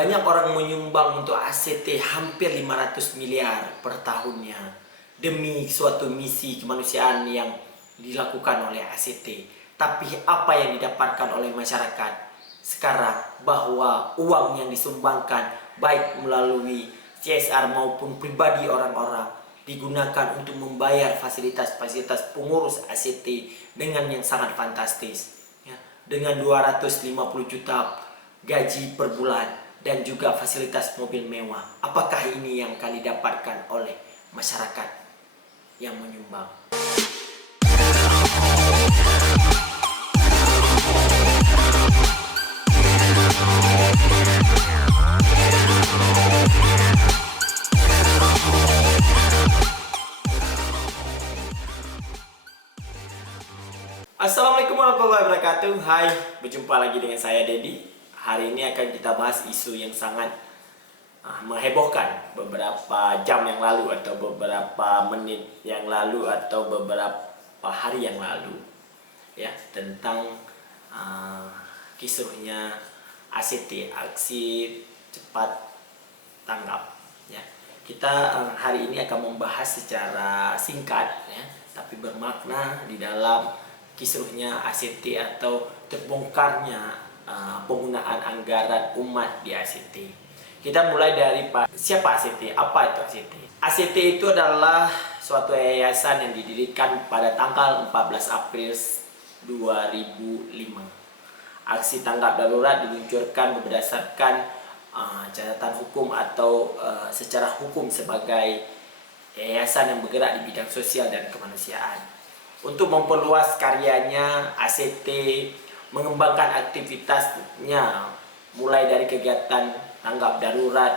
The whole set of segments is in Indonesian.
Banyak orang menyumbang untuk ACT hampir 500 miliar per tahunnya demi suatu misi kemanusiaan yang dilakukan oleh ACT. Tapi apa yang didapatkan oleh masyarakat sekarang bahwa uang yang disumbangkan baik melalui CSR maupun pribadi orang-orang digunakan untuk membayar fasilitas-fasilitas pengurus ACT dengan yang sangat fantastis, ya, dengan 250 juta gaji per bulan dan juga fasilitas mobil mewah. Apakah ini yang akan didapatkan oleh masyarakat yang menyumbang? Assalamualaikum warahmatullahi wabarakatuh. Hai, berjumpa lagi dengan saya Dedi. Hari ini akan kita bahas isu yang sangat menghebohkan beberapa jam yang lalu atau beberapa menit yang lalu atau beberapa hari yang lalu, ya, tentang kisruhnya ACT, aksi cepat tanggap, ya. Kita hari ini akan membahas secara singkat, ya, tapi bermakna di dalam kisruhnya ACT atau terbongkarnya penggunaan anggaran umat di ACT. Kita mulai dari siapa ACT? Apa itu ACT? ACT itu adalah suatu yayasan yang didirikan pada tanggal 14 April 2005. Aksi tanggap darurat diluncurkan berdasarkan catatan hukum atau secara hukum sebagai yayasan yang bergerak di bidang sosial dan kemanusiaan. Untuk memperluas karyanya, ACT mengembangkan aktivitasnya mulai dari kegiatan tanggap darurat,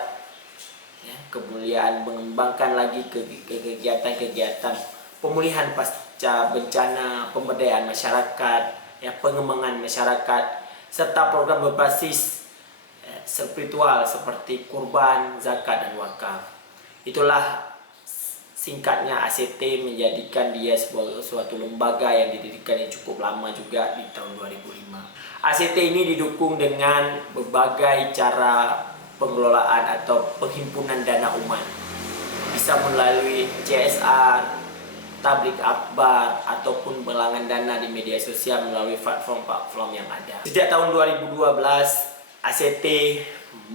ya, kemudian mengembangkan lagi ke kegiatan-kegiatan pemulihan pasca bencana, pemberdayaan masyarakat, ya, pengembangan masyarakat, serta program berbasis spiritual seperti kurban, zakat, dan wakaf. Itulah singkatnya ACT, menjadikan dia sebuah suatu lembaga yang didirikan yang cukup lama juga di tahun 2005. ACT ini didukung dengan berbagai cara pengelolaan atau penghimpunan dana umat. Bisa melalui CSR, tablik akbar, ataupun penggalangan dana di media sosial melalui platform-platform yang ada. Sejak tahun 2012, ACT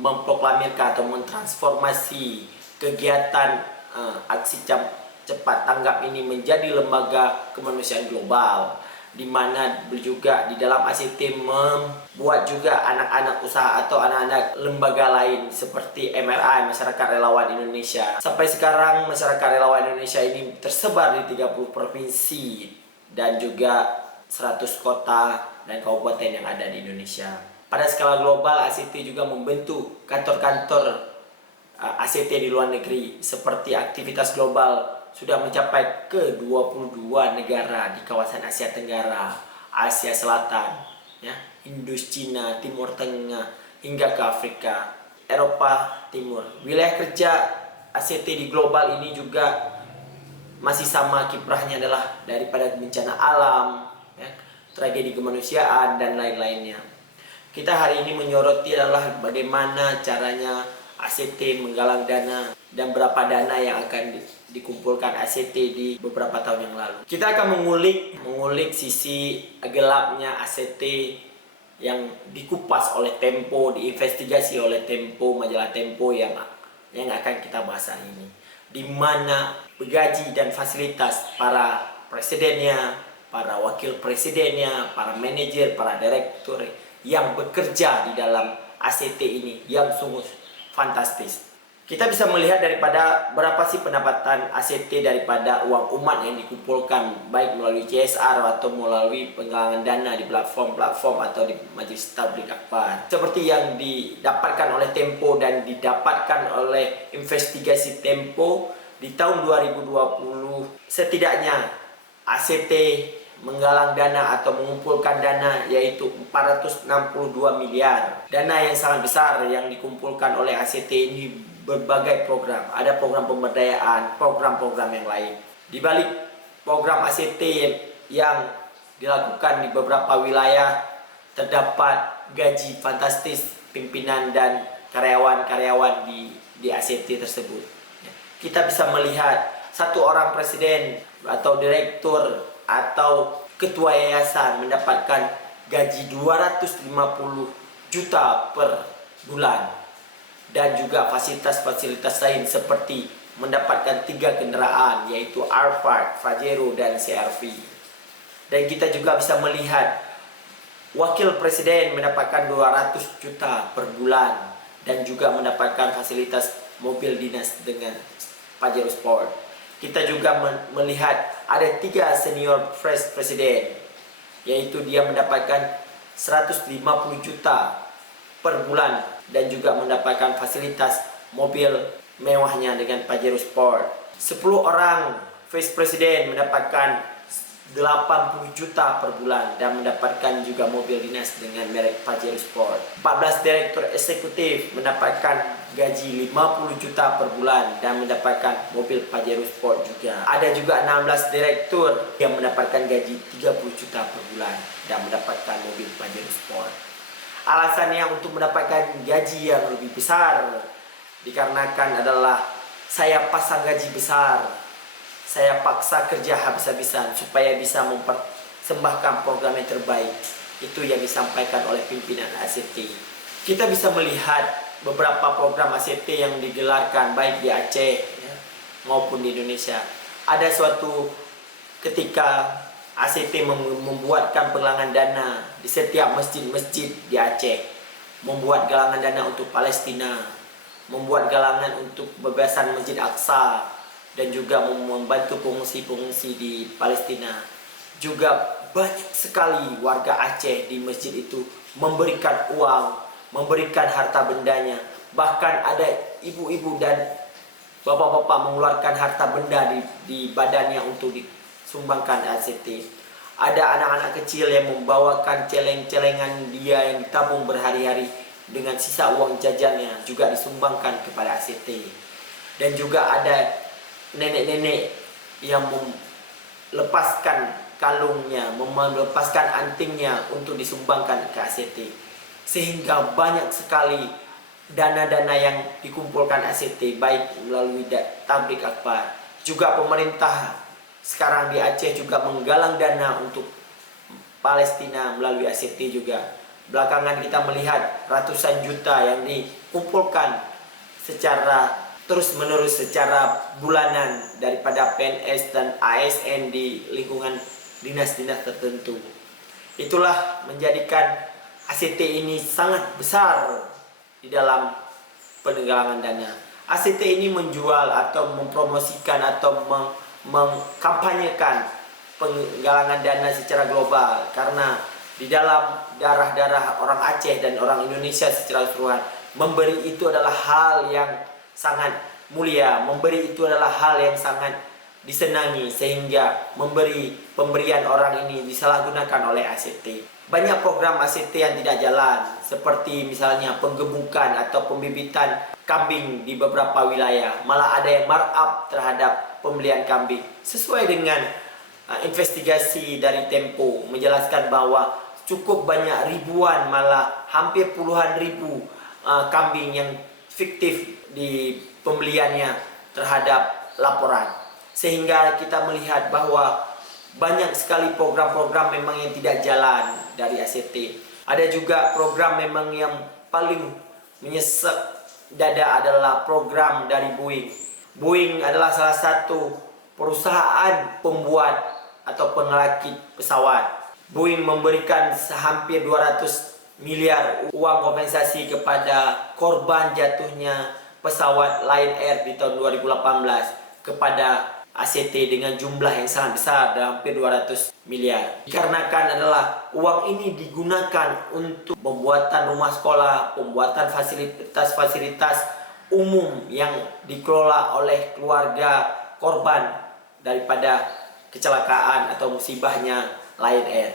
memproklamirkan atau mentransformasi kegiatan aksi cepat tanggap ini menjadi lembaga kemanusiaan global, di mana juga di dalam ACT membuat juga anak-anak usaha atau anak-anak lembaga lain seperti MRI, Masyarakat Relawan Indonesia. Sampai sekarang Masyarakat Relawan Indonesia ini tersebar di 30 provinsi dan juga 100 kota dan kabupaten yang ada di Indonesia. Pada skala global, ACT juga membentuk kantor-kantor ACT di luar negeri, seperti aktivitas global sudah mencapai ke 22 negara di kawasan Asia Tenggara, Asia Selatan, ya, Indus, Cina, Timur Tengah, hingga ke Afrika, Eropa Timur. Wilayah kerja ACT di global ini juga masih sama kiprahnya, adalah daripada bencana alam, ya, tragedi kemanusiaan, dan lain-lainnya. Kita hari ini menyoroti adalah bagaimana caranya ACT menggalang dana dan berapa dana yang akan dikumpulkan ACT di beberapa tahun yang lalu. Kita akan mengulik sisi gelapnya ACT yang dikupas oleh Tempo, diinvestigasi oleh Tempo, majalah Tempo yang akan kita bahas hari ini. Di mana gaji dan fasilitas para presidennya, para wakil presidennya, para manajer, para direktur yang bekerja di dalam ACT ini yang sungguh fantastis. Kita bisa melihat daripada berapa sih pendapatan ACT daripada uang umat yang dikumpulkan baik melalui CSR atau melalui penggalangan dana di platform-platform atau di majelis tablik akbar. Seperti yang didapatkan oleh Tempo dan didapatkan oleh investigasi Tempo di tahun 2020, setidaknya ACT menggalang dana atau mengumpulkan dana yaitu 462 miliar. Dana yang sangat besar yang dikumpulkan oleh ACT ini berbagai program. Ada program pemberdayaan, program-program yang lain. Di balik program ACT yang dilakukan di beberapa wilayah terdapat gaji fantastis pimpinan dan karyawan-karyawan di ACT tersebut. Kita bisa melihat satu orang presiden atau direktur atau ketua yayasan mendapatkan gaji 250 juta per bulan, dan juga fasilitas-fasilitas lain seperti mendapatkan 3 kenderaan yaitu Alphard, Pajero, dan CR-V. Dan kita juga bisa melihat wakil presiden mendapatkan 200 juta per bulan dan juga mendapatkan fasilitas mobil dinas dengan Pajero Sport. Kita juga melihat ada 3 senior vice presiden, yaitu dia mendapatkan 150 juta per bulan dan juga mendapatkan fasilitas mobil mewahnya dengan Pajero Sport. 10 orang vice presiden mendapatkan 80 juta per bulan dan mendapatkan juga mobil dinas dengan merek Pajero Sport. 14 direktur eksekutif mendapatkan gaji 50 juta per bulan dan mendapatkan mobil Pajero Sport juga. Ada juga 16 direktur yang mendapatkan gaji 30 juta per bulan dan mendapatkan mobil Pajero Sport. Alasannya untuk mendapatkan gaji yang lebih besar dikarenakan adalah saya pasang gaji besar, saya paksa kerja habis-habisan supaya bisa mempersembahkan program yang terbaik. Itu yang disampaikan oleh pimpinan ACT. Kita bisa melihat beberapa program ACT yang digelarkan baik di Aceh ya, maupun di Indonesia. Ada suatu ketika ACT membuatkan penggalangan dana di setiap masjid-masjid di Aceh, membuat galangan dana untuk Palestina, membuat galangan untuk pembebasan Masjid Aqsa, dan juga membantu pengungsi-pengungsi di Palestina. Juga banyak sekali warga Aceh di masjid itu memberikan uang, memberikan harta bendanya. Bahkan ada ibu-ibu dan bapak-bapak mengeluarkan harta benda di badannya untuk disumbangkan ACT. Ada anak-anak kecil yang membawakan celeng-celengan dia yang ditabung berhari-hari dengan sisa uang jajannya juga disumbangkan kepada ACT. Dan juga ada nenek-nenek yang melepaskan kalungnya, melepaskan antingnya untuk disumbangkan ke ACT. Sehingga banyak sekali dana-dana yang dikumpulkan ACT, baik melalui tablik akbar. Juga pemerintah sekarang di Aceh juga menggalang dana untuk Palestina melalui ACT juga. Belakangan kita melihat ratusan juta yang dikumpulkan secara terus-menerus secara bulanan daripada PNS dan ASN di lingkungan dinas-dinas tertentu. Itulah menjadikan ACT ini sangat besar di dalam penggalangan dana. ACT ini menjual atau mempromosikan atau mengkampanyekan penggalangan dana secara global, karena di dalam darah-darah orang Aceh dan orang Indonesia secara keseluruhan, memberi itu adalah hal yang sangat mulia, memberi itu adalah hal yang sangat disenangi, sehingga pemberian orang ini disalahgunakan oleh ACT. Banyak program ACT yang tidak jalan, seperti misalnya penggemukan atau pembibitan kambing di beberapa wilayah. Malah ada yang markup terhadap pembelian kambing. Sesuai dengan investigasi dari Tempo menjelaskan bahwa cukup banyak ribuan, malah hampir puluhan ribu kambing yang fiktif di pembeliannya terhadap laporan. Sehingga kita melihat bahwa banyak sekali program-program memang yang tidak jalan dari ACT. Ada juga program memang yang paling menyesek dada adalah program dari Boeing. Boeing adalah salah satu perusahaan pembuat atau pengerakit pesawat. Boeing memberikan hampir 200 miliar uang kompensasi kepada korban jatuhnya pesawat Lion Air di tahun 2018 kepada ACT dengan jumlah yang sangat besar, hampir 200 miliar. Dikarenakan adalah uang ini digunakan untuk pembuatan rumah sekolah, pembuatan fasilitas-fasilitas umum yang dikelola oleh keluarga korban daripada kecelakaan atau musibahnya Lion Air.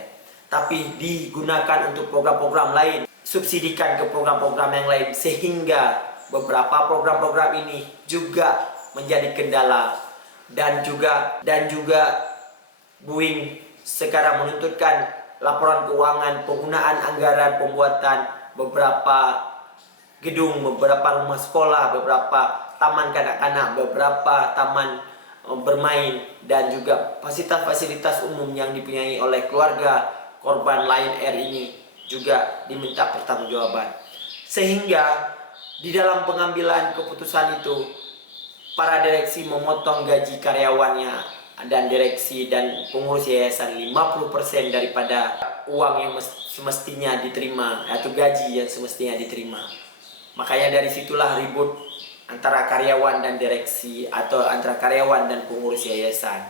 Tapi digunakan untuk program-program lain, subsidikan ke program-program yang lain, sehingga beberapa program-program ini juga menjadi kendala. Dan juga Boeing sekarang menuntutkan laporan keuangan penggunaan anggaran pembuatan beberapa gedung, beberapa rumah sekolah, beberapa taman kanak-kanak, beberapa taman bermain, dan juga fasilitas-fasilitas umum yang dipunyai oleh keluarga korban Lion Air ini juga diminta pertanggungjawaban. Sehingga di dalam pengambilan keputusan itu, para direksi memotong gaji karyawannya dan direksi dan pengurus yayasan 50% daripada uang yang semestinya diterima atau gaji yang semestinya diterima. Makanya dari situlah ribut antara karyawan dan direksi atau antara karyawan dan pengurus yayasan.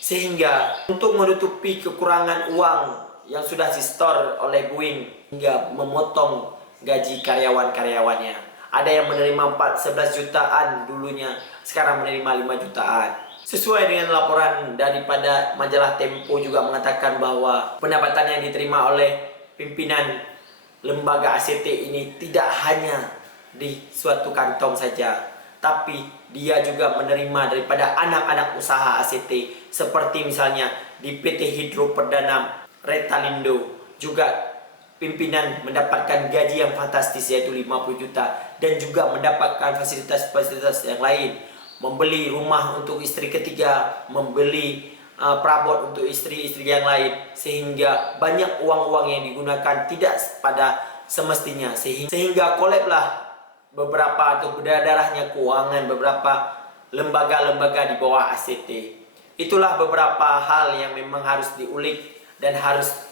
Sehingga untuk menutupi kekurangan uang yang sudah disetor oleh Boeing hingga memotong gaji karyawan-karyawannya. Ada yang menerima 11 jutaan dulunya, sekarang menerima 5 jutaan. Sesuai dengan laporan daripada majalah Tempo juga mengatakan bahwa pendapatan yang diterima oleh pimpinan lembaga ACT ini tidak hanya di suatu kantong saja, tapi dia juga menerima daripada anak-anak usaha ACT, seperti misalnya di PT Hidro Perdana Retalindo juga pimpinan mendapatkan gaji yang fantastis yaitu 50 juta, dan juga mendapatkan fasilitas-fasilitas yang lain, membeli rumah untuk istri ketiga, membeli perabot untuk istri-istri yang lain, sehingga banyak uang-uang yang digunakan tidak pada semestinya, sehingga kolapslah beberapa atau berdarahnya keuangan beberapa lembaga-lembaga di bawah ACT. Itulah beberapa hal yang memang harus diulik dan harus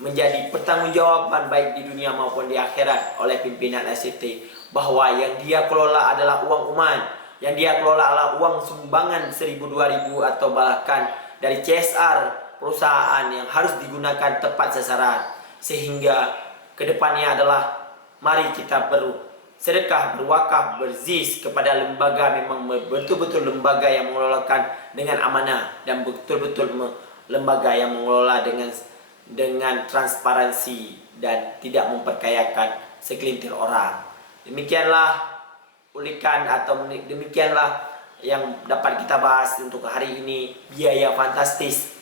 menjadi pertanggungjawaban baik di dunia maupun di akhirat oleh pimpinan ACT, bahwa yang dia kelola adalah uang umat, yang dia kelola adalah uang sumbangan 1.000, 2.000 atau bahkan dari CSR perusahaan yang harus digunakan tepat sasaran. Sehingga kedepannya adalah mari kita bersedekah, berwakaf, berzis kepada lembaga memang betul-betul lembaga yang mengelolakan dengan amanah, dan betul-betul lembaga yang mengelola dengan transparansi dan tidak memperkayakan segelintir orang. Demikianlah ulikan atau demikianlah yang dapat kita bahas untuk hari ini, biaya fantastis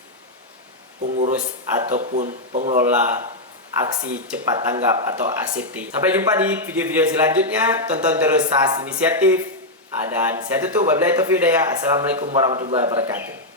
pengurus ataupun pengelola aksi cepat tanggap atau ACT. Sampai jumpa di video-video selanjutnya. Tonton terus SAS Inisiatif. Dan saya tutup. Wabillahi taufiq hidayah. Assalamualaikum warahmatullahi wabarakatuh.